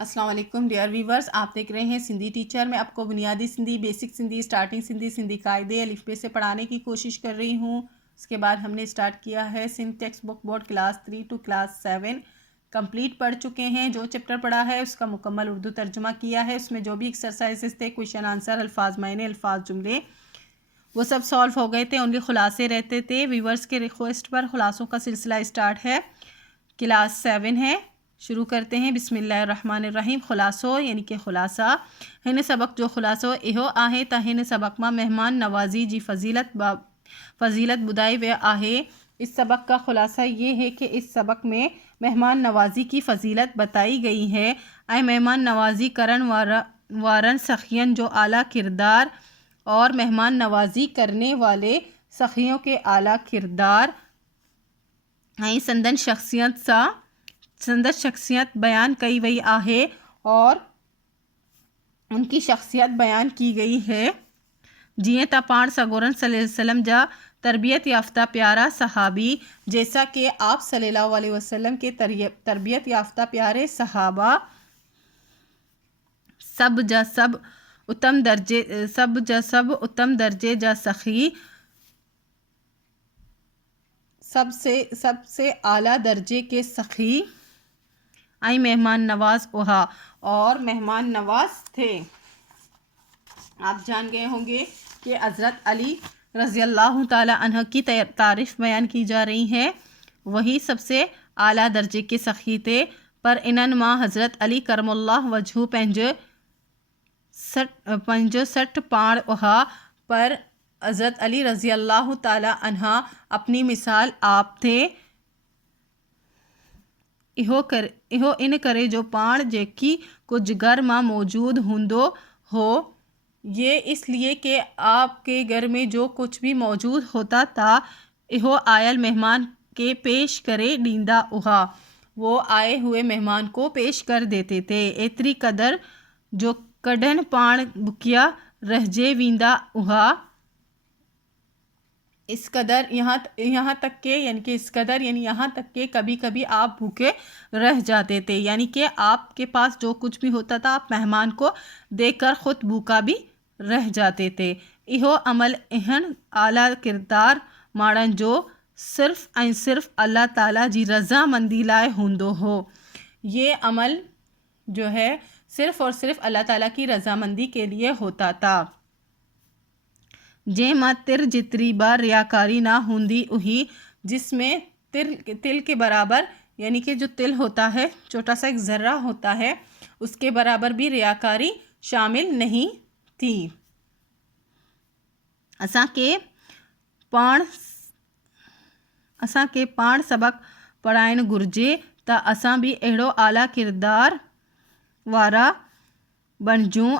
السلام علیکم dear viewers, آپ دیکھ رہے ہیں سندھی ٹیچر۔ میں آپ کو بنیادی سندھی، بیسک سندھی، اسٹارٹنگ سندھی، سندھی قاعدے الف ب سے پڑھانے کی کوشش کر رہی ہوں۔ اس کے بعد ہم نے اسٹارٹ کیا ہے Sindh text book board class 3 to class 7 complete پڑھ چکے ہیں۔ جو چیپٹر پڑھا ہے اس کا مکمل اردو ترجمہ کیا ہے۔ اس میں جو بھی ایکسرسائزز تھے، کویشچن آنسر، الفاظ معنی، الفاظ جملے، وہ سب سالو ہو گئے تھے، ان کے خلاصے رہتے تھے۔ ویورز کے ریکویسٹ پر خلاصوں کا سلسلہ اسٹارٹ ہے، کلاس 7 ہے۔ شروع کرتے ہیں۔ بسم اللہ الرحمن الرحیم۔ خلاصو یعنی کہ خلاصہ۔ ہن سبق جو خلاصو اہو آہے تا ہن سبق میں مہمان نوازی جی فضیلت بدائی وے آہے۔ اس سبق کا خلاصہ یہ ہے کہ اس سبق میں مہمان نوازی کی فضیلت بتائی گئی ہے۔ اے مہمان نوازی کرن وارن سخین جو اعلیٰ کردار اور مہمان نوازی کرنے والے سخیوں کے اعلیٰ کردار سندن شخصیت بیان کئی وئی آہے اور ان کی شخصیت بیان کی گئی ہے۔ جیئیں تا پان سگورن صلی اللہ علیہ وسلم جا تربیت یافتہ پیارا صحابی، جیسا کہ آپ صلی اللہ علیہ وسلم کے تربیت یافتہ پیارے صحابہ سب اتم درجے جا سخی، سب سے اعلیٰ درجے کے سخی، آئی مہمان نواز اوہا، اور مہمان نواز تھے۔ آپ جان گئے ہوں گے کہ حضرت علی رضی اللہ تعالی عنہ کی تعریف بیان کی جا رہی ہے، وہی سب سے اعلیٰ درجے کے سخی تھے۔ پر انن ماں حضرت علی کرم اللہ وجہو پنجو سٹ پاڑ اوہا، پر حضرت علی رضی اللہ تعالی عنہ اپنی مثال آپ تھے۔ اہو ان کرے جو پان جیکی کچھ گھر ماں موجود ہوندو ہو، یہ اس لیے کہ آپ کے گھر میں جو کچھ بھی موجود ہوتا تھا، اہو آئل مہمان کے پیش کرے ڈیندا اوہا، وہ آئے ہوئے مہمان کو پیش کر دیتے تھے۔ ایتری قدر جو کڈھن پان بھکیا رہجے ویندا اوہا، اس قدر یہاں تک کہ کبھی کبھی آپ بھوکے رہ جاتے تھے، یعنی کہ آپ کے پاس جو کچھ بھی ہوتا تھا آپ مہمان کو دے کر خود بھوکا بھی رہ جاتے تھے۔ اہو عمل اہن اعلیٰ کردار ماڑن جو صرف اللہ تعالیٰ جی رضا مندی لائے ہوندو ہو۔ یہ عمل جو ہے صرف اور صرف اللہ تعالیٰ کی رضامندی کے لیے ہوتا تھا۔ جے ماں تر جتری بار ریاکاری نہ ہوندی اہی، جس میں تل کے برابر، یعنی کہ جو تل ہوتا ہے چھوٹا سا ایک ذرہ ہوتا ہے، اس کے برابر بھی ریاکاری شامل نہیں تھی۔ اساں کے پان سبق پڑھائن گرجے تا اساں بھی اہڑو اعلیٰ کردار وارا بنجوں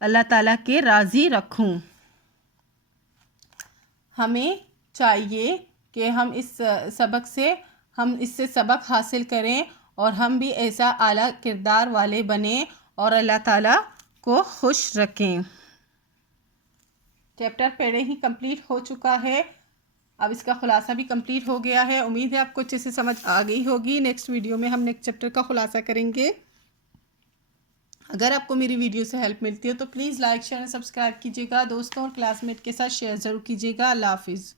اللہ تعالیٰ کے راضی رکھوں۔ ہمیں چاہیے کہ ہم اس سے سبق حاصل کریں اور ہم بھی ایسا اعلیٰ کردار والے بنیں اور اللہ تعالیٰ کو خوش رکھیں۔ چیپٹر پہلے ہی کمپلیٹ ہو چکا ہے، اب اس کا خلاصہ بھی کمپلیٹ ہو گیا ہے۔ امید ہے آپ کو اچھے سے سمجھ آ گئی ہوگی۔ نیکسٹ ویڈیو میں ہم نیکسٹ چیپٹر کا خلاصہ کریں گے۔ اگر آپ کو میری ویڈیو سے ہیلپ ملتی ہے تو پلیز لائک، شیئر اور سبسکرائب کیجیے گا۔ دوستوں اور کلاس میٹ کے ساتھ شیئر ضرور کیجیے گا۔ اللہ حافظ۔